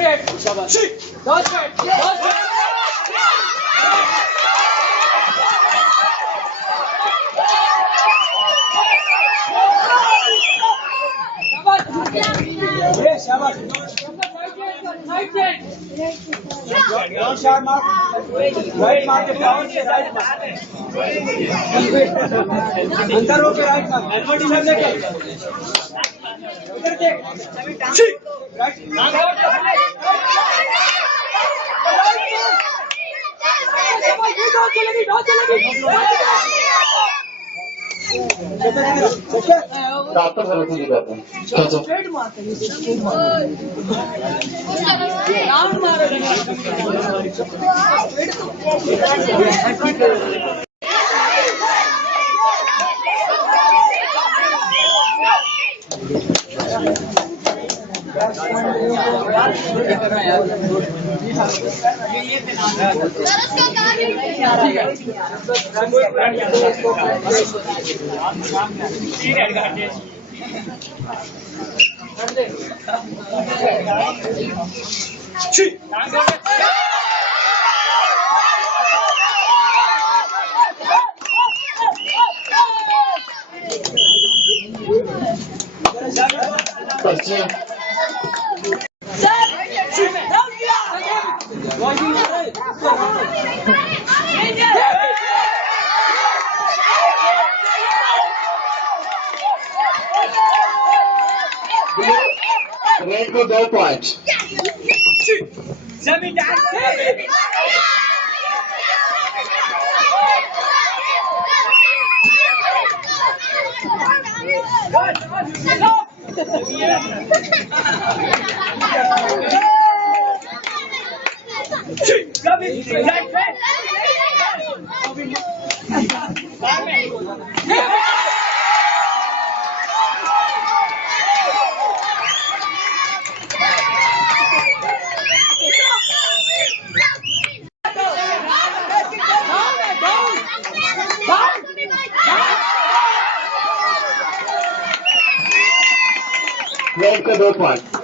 straight. Go straight. Go straight. Side change. Don't shot mark. Right mark के down से right mark. अंदर होके right mark. Helmet इधर लेके. इधर देख. डॉक्टर सर को दिखाते हैं Straight mark. Round पर्चे रेड को 2 पॉइंट रेड को 2 पॉइंट